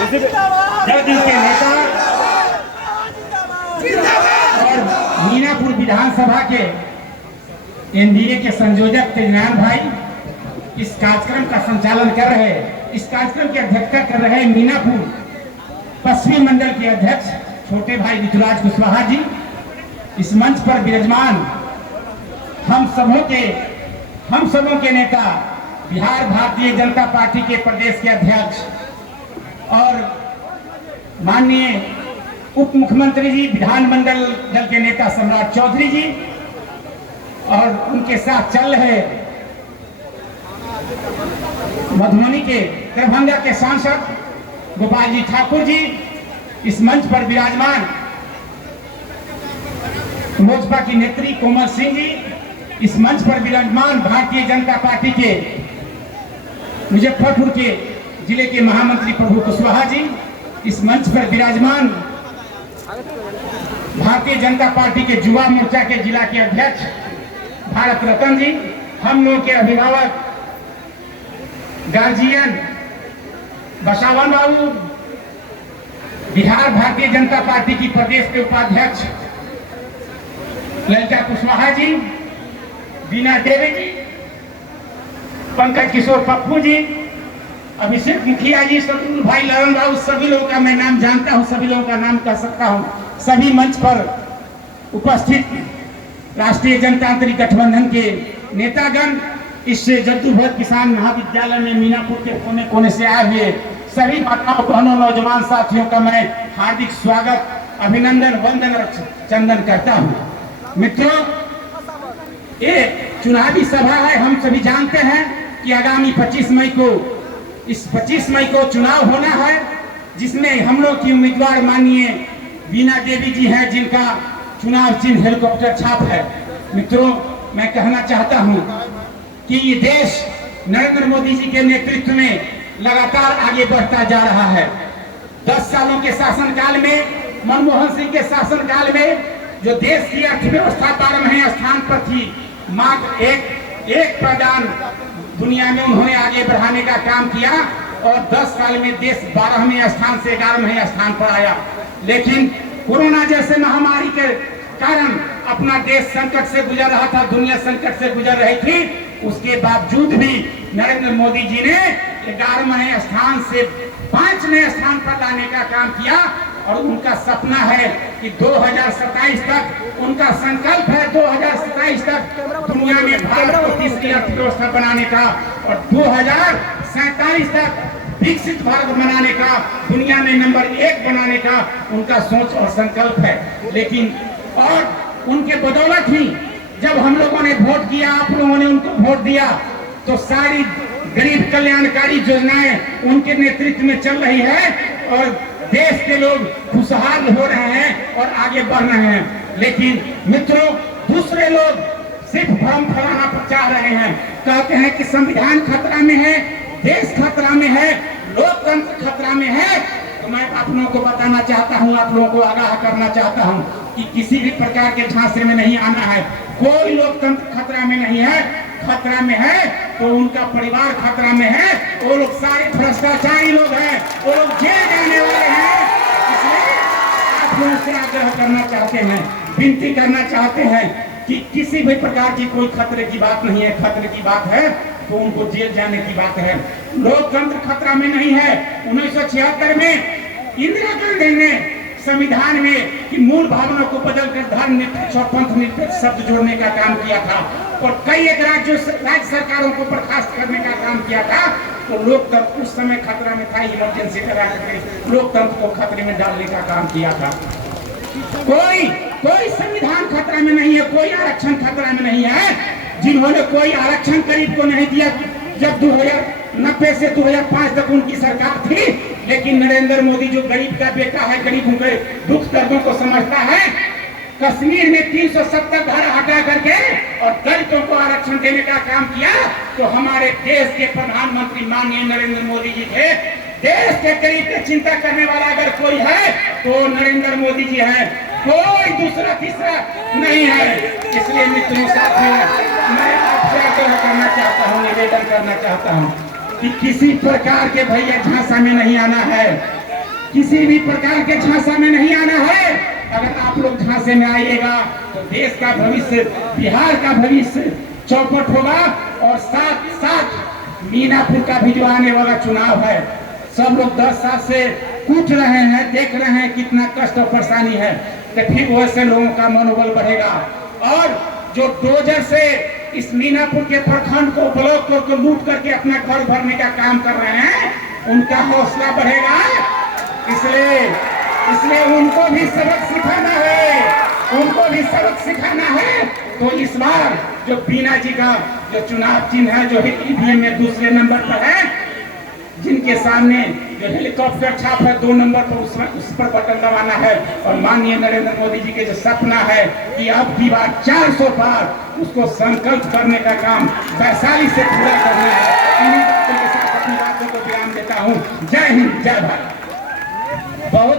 जदयू के नेता और मीनापुर विधानसभा के एनडीए के संयोजक तेजनाथ भाई इस कार्यक्रम का संचालन कर रहे हैं। इस कार्यक्रम की अध्यक्षता कर रहे हैं मीनापुर पश्चिमी मंडल के अध्यक्ष छोटे भाई ऋतुराज कुशवाहा जी। इस मंच पर विराजमान हम सबों के नेता बिहार भारतीय जनता पार्टी के प्रदेश के अध्यक्ष और माननीय उप मुख्यमंत्री जी, विधानमंडल दल के नेता सम्राट चौधरी जी और उनके साथ चल रहे मधुबनी के दरभंगा के सांसद गोपाल जी ठाकुर जी, इस मंच पर विराजमान लोजपा की नेत्री कोमल सिंह जी, इस मंच पर विराजमान भारतीय जनता पार्टी के मुजफ्फरपुर के जिले के महामंत्री प्रभु कुशवाहा जी, इस मंच पर विराजमान भारतीय जनता पार्टी के युवा मोर्चा के जिला के अध्यक्ष भारत रतन जी, हम लोगों के अभिभावक गार्जियन बसावन बाबू, बिहार भारतीय जनता पार्टी की प्रदेश के उपाध्यक्ष ललिता कुशवाहा जी, बीना देवी जी, पंकज किशोर पप्पू जी, अभिषेक मुखिया जी, शत्रुघ्न भाई ललन बाबू, सभी लोगों का मैं नाम जानता हूं, सभी लोगों का नाम कह सकता हूं। सभी मंच पर उपस्थित राष्ट्रीय जनतांत्रिक गठबंधन के नेतागण, इस जद्दूभरत किसान महाविद्यालय में मीनापुर के कोने कोने से आए हुए सभी माताओं बहनों नौजवान साथियों का मैं हार्दिक स्वागत, अभिनंदन, वंदन और चंदन करता हूं। मित्रों, ये चुनावी सभा है। हम सभी जानते हैं कि आगामी 25 मई को इस 25 मई को चुनाव होना है, जिसमें हम लोग की उम्मीदवार माननीय बीना देवी जी हैं, जिनका चुनाव चिन्ह हेलीकॉप्टर छाप है। मित्रों, मैं कहना चाहता हूं कि ये देश नरेंद्र मोदी जी के नेतृत्व में लगातार आगे बढ़ता जा रहा है। 10 सालों के शासनकाल में, मनमोहन सिंह के शासनकाल में जो देश की अर्थव्यवस्था 12वें स्थान पर थी, मात्र एक प्रदान दुनिया में उन्होंने आगे बढ़ाने का काम किया और 10 साल में देश 12वें स्थान से 11वें स्थान पर आया। लेकिन कोरोना जैसे महामारी के कारण अपना देश संकट से गुजर रहा था, दुनिया संकट से गुजर रही थी। उसके बावजूद भी नरेंद्र मोदी जी ने 11वें स्थान से 5वें स्थान पर लाने का काम किया और उनका सपना है कि 2027 तक, उनका संकल्प है 2027 तक दुनिया में भारत को तीसरी अर्थव्यवस्था बनाने का और 2047 तक विकसित भारत बनाने का, दुनिया में नंबर 1 बनाने का उनका सोच और संकल्प है। लेकिन और उनके बदौलत ही जब हम लोगों ने वोट किया, आप लोगों ने उनको वोट दिया, तो सारी गरीब कल्याणकारी योजनाएं उनके नेतृत्व में चल रही है और देश के लोग खुशहाल हो रहे हैं और आगे बढ़ रहे हैं। लेकिन मित्रों, दूसरे लोग सिर्फ भ्रम फैलाना चाह रहे हैं, कहते हैं कि संविधान खतरा में है, देश खतरा में है, लोकतंत्र खतरा में है। तो मैं आप लोगों को बताना चाहता हूं, आप लोगों को आगाह करना चाहता हूं कि किसी भी प्रकार के झांसे में नहीं आना है। कोई लोकतंत्र खतरा में नहीं है। खतरा में है तो उनका परिवार खतरा में है। वो लोग सारे भ्रष्टाचारी लोग हैं, वो लोग जेल जाने वाले हैं। इसलिए आप लोगों से आग्रह करना चाहते हैं, विनती करना चाहते हैं कि किसी भी प्रकार की कोई खतरे की बात नहीं है। खतरे की बात है तो उनको जेल जाने की बात है। लोकतंत्र खतरा में नहीं है। 1976 में इंदिरा गांधी ने संविधान में की मूल भावना को बदलकर धर्म निरपेक्ष और पंथ निरपेक्ष शब्द जोड़ने का काम किया था और कई एक राज्य सरकारों को बर्खास्त करने का काम किया था। तो लोकतंत्र उस समय खतरा में था, इमरजेंसी लगा करके लोकतंत्र को खतरे में डालने का काम किया था। कोई संविधान खतरा में नहीं है, कोई आरक्षण खतरा में नहीं है। जिन्होंने कोई आरक्षण गरीब को नहीं दिया, जब 2090 से 2005 तक उनकी सरकार थी, लेकिन नरेंद्र मोदी जो गरीब का बेटा है, गरीबों के दुख दर्दों को समझता है, कश्मीर में 370 धारा हटा करके और दलितों को आरक्षण देने का काम किया। तो हमारे देश के प्रधानमंत्री माननीय नरेंद्र मोदी जी थे। देश के गरीब की चिंता करने वाला अगर कोई है तो नरेंद्र मोदी जी है, कोई दूसरा तीसरा नहीं है। इसलिए मित्रों, साथियों, मैं आपसे आग्रह करना चाहता हूँ, निवेदन करना चाहता हूँ कि किसी प्रकार के भैया झांसा में नहीं आना है। किसी भी प्रकार के झांसा में नहीं आना है। अगर आप लोग झांसे में आइएगा तो देश का भविष्य, बिहार का भविष्य चौपट होगा। और साथ साथ मीनापुर का भी जो आने वाला चुनाव है, सब लोग 10 साल से कूट रहे हैं, देख रहे हैं कितना कष्ट और परेशानी है, तो फिर वैसे लोगों का मनोबल बढ़ेगा। और जो डोजर से इस मीनापुर के प्रखंड को, ब्लॉक को लूट करके अपना घर भरने का काम कर रहे हैं, उनका हौसला बढ़ेगा। इसलिए उनको भी सबक सिखाना है, उनको भी सबक सिखाना है। तो इस बार जो बीना जी का जो चुनाव चिन्ह है, जो ईवीएम में दूसरे नंबर पर है, जिनके सामने जो हेलीकॉप्टर छाप है 2 नंबर पर, उस पर बटन दबाना है। और माननीय नरेंद्र मोदी जी के जो सपना है कि अब की बार 400 पार, उसको संकल्प करने का काम वैशाली से पूरा करना है। इन्हीं बातों के साथ अपनी बातों को विराम देता हूँ। जय हिंद, जय भारत। बहुत